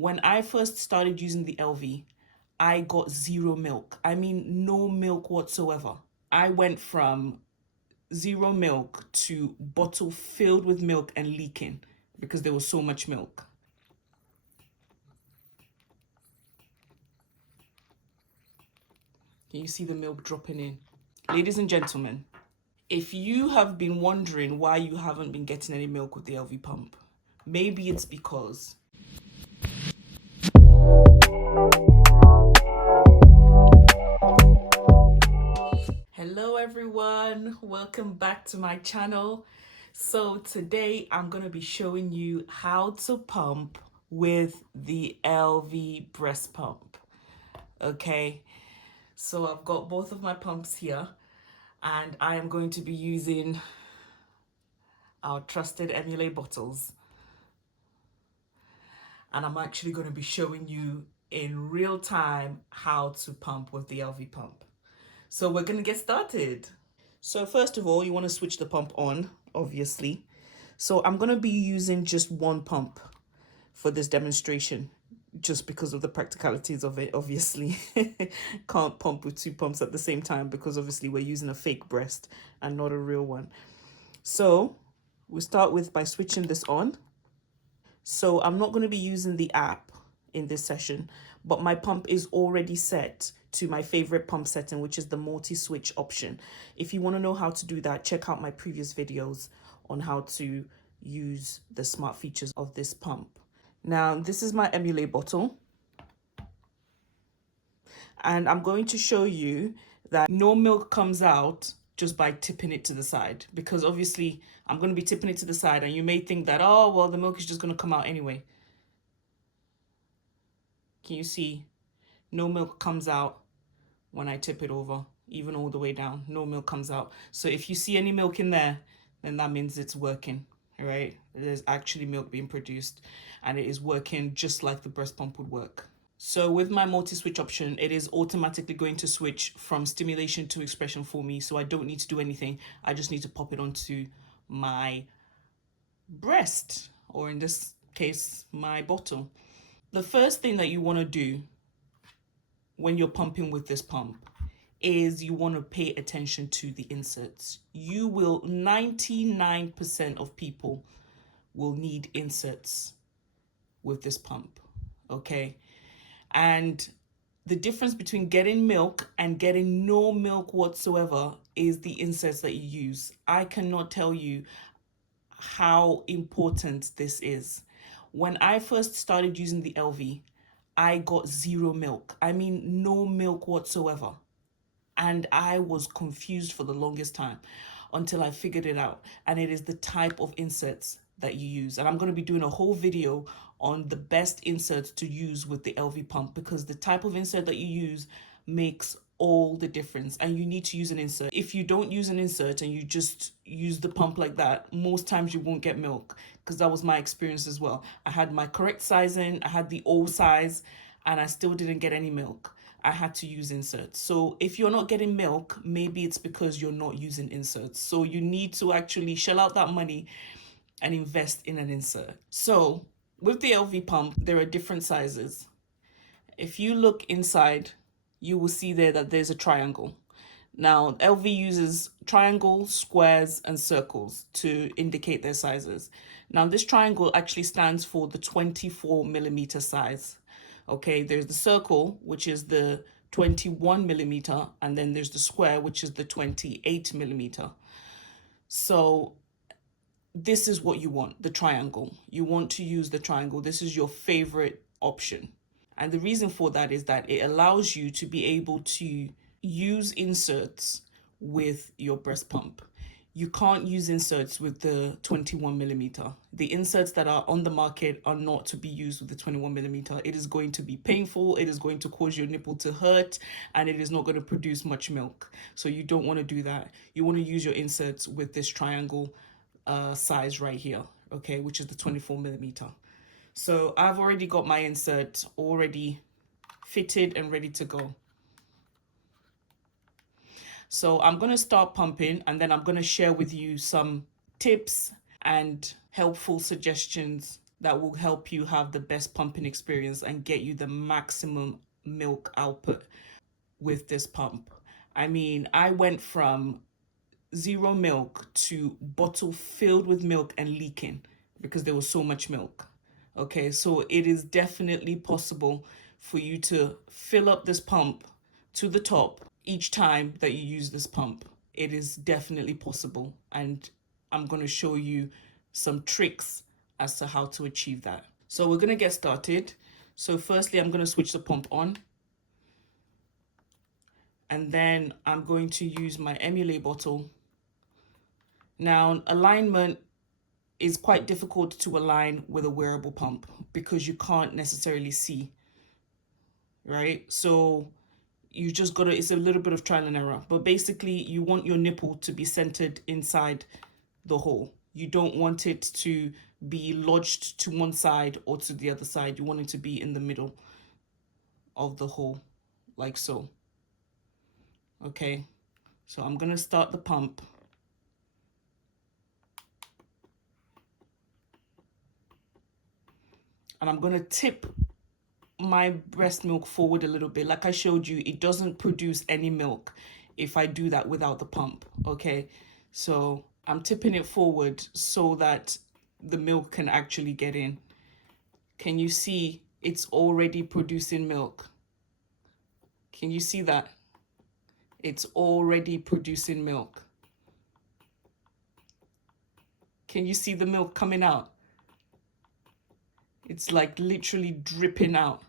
When I first started using the Elvie, I got zero milk. I mean, no milk whatsoever. I went from zero milk to bottle filled with milk and leaking because there was so much milk. Can you see the milk dropping in? Ladies and gentlemen, if you have been wondering why you haven't been getting any milk with the Elvie pump, maybe it's because hello everyone, welcome back to my channel. So today I'm going to be showing you how to pump with the Elvie breast pump. Okay, so I've got both of my pumps here and I am going to be using our trusted Emulate bottles, and I'm actually going to be showing you in real time how to pump with the Elvie pump. So we're going to get started. So first of all, you want to switch the pump on, obviously. So I'm going to be using just one pump for this demonstration, just because of the practicalities of it, obviously. Can't pump with two pumps at the same time because obviously we're using a fake breast and not a real one. So we start with by switching this on. So I'm not going to be using the app in this session, but my pump is already set to my favorite pump setting, which is the multi-switch option. If you want to know how to do that, check out my previous videos on how to use the smart features of this pump. Now, this is my Emulate bottle, and I'm going to show you that no milk comes out just by tipping it to the side, because obviously I'm going to be tipping it to the side and you may think that, oh, well, the milk is just going to come out anyway. Can you see? No milk comes out when I tip it over, even all the way down. No milk comes out. So if you see any milk in there, then that means it's working, right? There's actually milk being produced and it is working just like the breast pump would work. So with my multi-switch option, it is automatically going to switch from stimulation to expression for me. So I don't need to do anything. I just need to pop it onto my breast, or in this case, my bottle. The first thing that you want to do when you're pumping with this pump is you want to pay attention to the inserts. 99% of people will need inserts with this pump, okay? And the difference between getting milk and getting no milk whatsoever is the inserts that you use. I cannot tell you how important this is. When I first started using the Elvie, I got zero milk. I mean, no milk whatsoever. And I was confused for the longest time until I figured it out. And it is the type of inserts that you use. And I'm going to be doing a whole video on the best inserts to use with the Elvie pump, because the type of insert that you use makes all the difference. And you need to use an insert. If you don't use an insert and you just use the pump like that, most times you won't get milk, because that was my experience as well. I had my correct sizing, I had the O size, and I still didn't get any milk. I had to use inserts. So if you're not getting milk, maybe it's because you're not using inserts. So you need to actually shell out that money and invest in an insert. So with the Elvie pump, there are different sizes. If you look inside, you will see there that there's a triangle. Now, Elvie uses triangles, squares, and circles to indicate their sizes. Now, this triangle actually stands for the 24 millimeter size. Okay, there's the circle, which is the 21 millimeter, and then there's the square, which is the 28 millimeter. So this is what you want, the triangle. You want to use the triangle. This is your favorite option. And the reason for that is that it allows you to be able to use inserts with your breast pump. You can't use inserts with the 21 millimeter. The inserts that are on the market are not to be used with the 21 millimeter. It is going to be painful. It is going to cause your nipple to hurt, and it is not going to produce much milk. So you don't want to do that. You want to use your inserts with this triangle size right here, okay, which is the 24 millimeter. So I've already got my insert already fitted and ready to go. So I'm going to start pumping, and then I'm going to share with you some tips and helpful suggestions that will help you have the best pumping experience and get you the maximum milk output with this pump. I mean, I went from zero milk to bottle filled with milk and leaking because there was so much milk. Okay, so it is definitely possible for you to fill up this pump to the top each time that you use this pump. It is definitely possible, and I'm going to show you some tricks as to how to achieve that. So we're going to get started. So firstly, I'm going to switch the pump on, and then I'm going to use my emulate bottle. Now, alignment is quite difficult to align with a wearable pump because you can't necessarily see, right? So you just gotta, it's a little bit of trial and error. But basically, you want your nipple to be centered inside the hole. You don't want it to be lodged to one side or to the other side. You want it to be in the middle of the hole, like so. Okay, so I'm gonna start the pump. And I'm gonna tip my breast milk forward a little bit. Like I showed you, it doesn't produce any milk if I do that without the pump. Okay, so I'm tipping it forward so that the milk can actually get in. Can you see it's already producing milk? Can you see that? It's already producing milk. Can you see the milk coming out? It's like literally dripping out.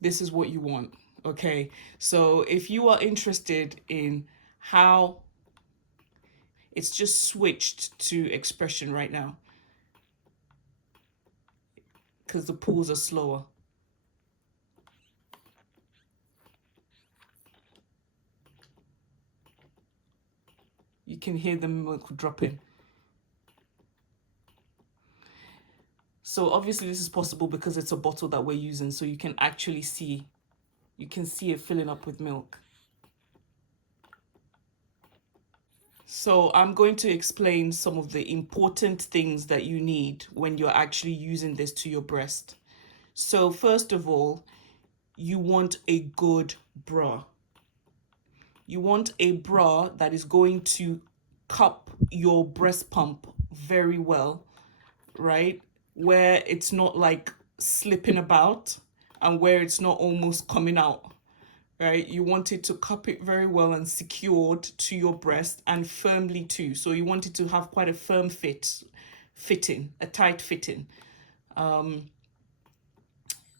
This is what you want. Okay, so if you are interested in how it's just switched to expression right now because the pulls are slower. You can hear the milk dropping. So obviously this is possible because it's a bottle that we're using, so you can actually see, you can see it filling up with milk. So I'm going to explain some of the important things that you need when you're actually using this to your breast. So first of all, you want a good bra. You want a bra that is going to cup your breast pump very well, right? Where it's not like slipping about and where it's not almost coming out, right? You want it to cup it very well and secured to your breast and firmly too. So you want it to have quite a firm fitting, a tight fitting,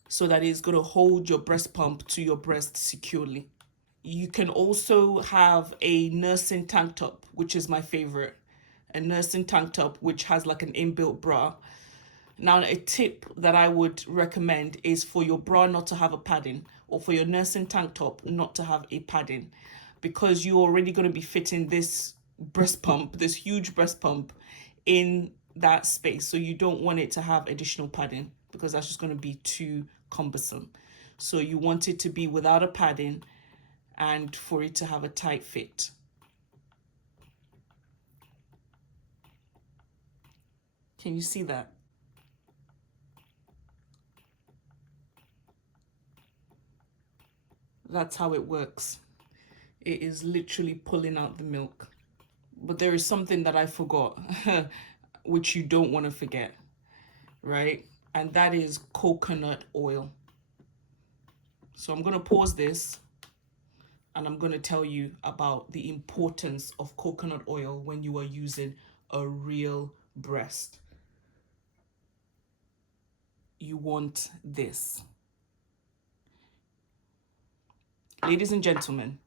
so that it's going to hold your breast pump to your breast securely. You can also have a nursing tank top, which is my favorite. A nursing tank top, which has like an inbuilt bra. Now, a tip that I would recommend is for your bra not to have a padding, or for your nursing tank top not to have a padding, because you're already going to be fitting this breast pump, this huge breast pump, in that space. So you don't want it to have additional padding because that's just going to be too cumbersome. So you want it to be without a padding and for it to have a tight fit. Can you see that? That's how it works. It is literally pulling out the milk. But there is something that I forgot, which you don't want to forget, right? And that is coconut oil. So I'm going to pause this and I'm going to tell you about the importance of coconut oil when you are using a real breast. You want this. Ladies and gentlemen,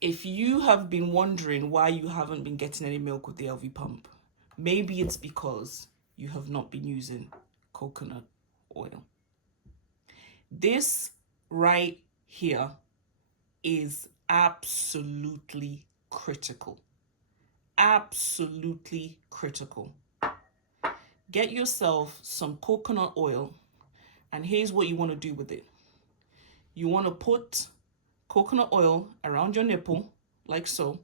if you have been wondering why you haven't been getting any milk with the Elvie pump, maybe it's because you have not been using coconut oil. This right here is absolutely critical. Absolutely critical. get yourself some coconut oil, and here's what you want to do with it. You want to put coconut oil around your nipple, like so,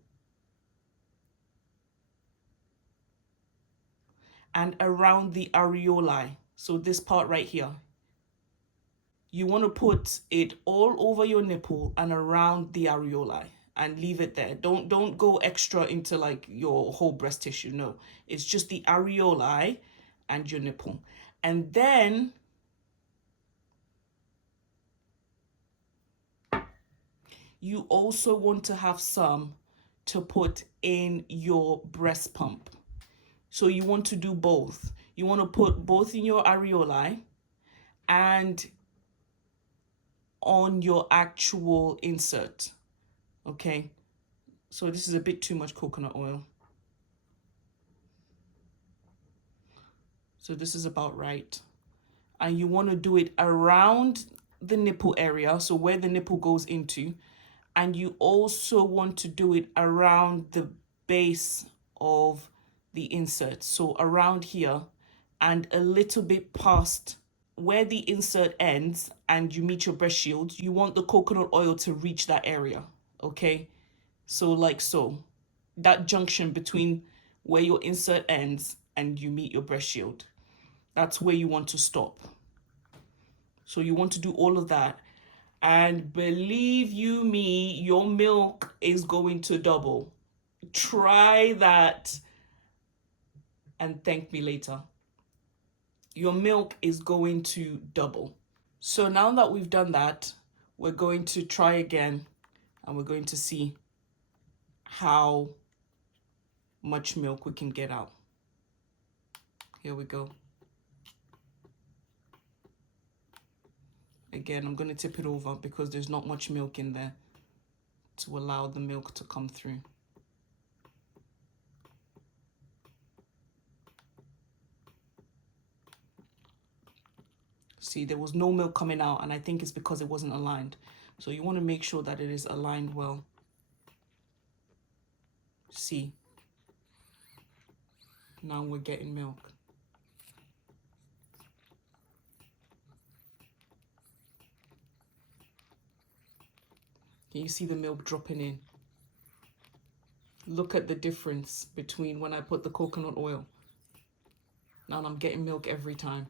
and around the areoli, so this part right here. You want to put it all over your nipple and around the areoli and leave it there. Don't go extra into like your whole breast tissue. No, it's just the areoli and your nipple. And then you also want to have some to put in your breast pump. So you want to do both. You want to put both in your areoli and on your actual insert. Okay, so this is a bit too much coconut oil. So this is about right. And you want to do it around the nipple area, so where the nipple goes into. And you also want to do it around the base of the insert, so around here and a little bit past where the insert ends and you meet your breast shield. You want the coconut oil to reach that area, okay? So like so, that junction between where your insert ends and you meet your breast shield, that's where you want to stop. So you want to do all of that. And believe you me, your milk is going to double. Try that and thank me later. Your milk is going to double. So now that we've done that, we're going to try again and we're going to see how much milk we can get out. Here we go. Again, I'm going to tip it over because there's not much milk in there to allow the milk to come through. See, there was no milk coming out, and I think it's because it wasn't aligned. So you want to make sure that it is aligned well. See, now we're getting milk. Can you see the milk dropping in? Look at the difference between when I put the coconut oil. Now I'm getting milk every time.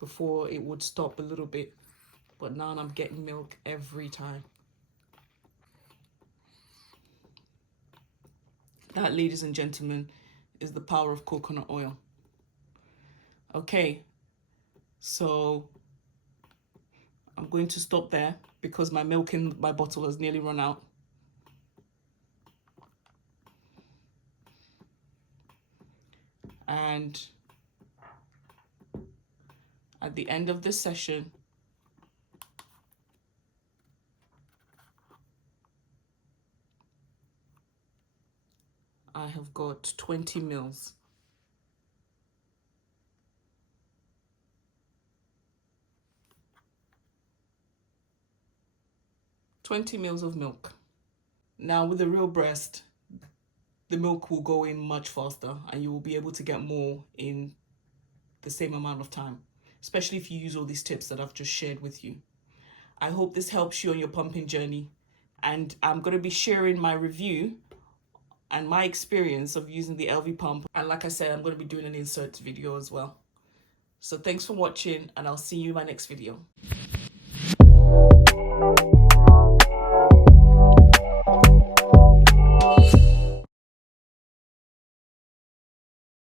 Before it would stop a little bit, but now I'm getting milk every time. That, ladies and gentlemen, is the power of coconut oil. Okay, so I'm going to stop there because my milk in my bottle has nearly run out. And at the end of this session, I have got 20 mils. 20 mils of milk. Now with a real breast, the milk will go in much faster and you will be able to get more in the same amount of time, especially if you use all these tips that I've just shared with you. I hope this helps you on your pumping journey, and I'm going to be sharing my review and my experience of using the Elvie Pump. And like I said, I'm going to be doing an insert video as well. So thanks for watching, and I'll see you in my next video.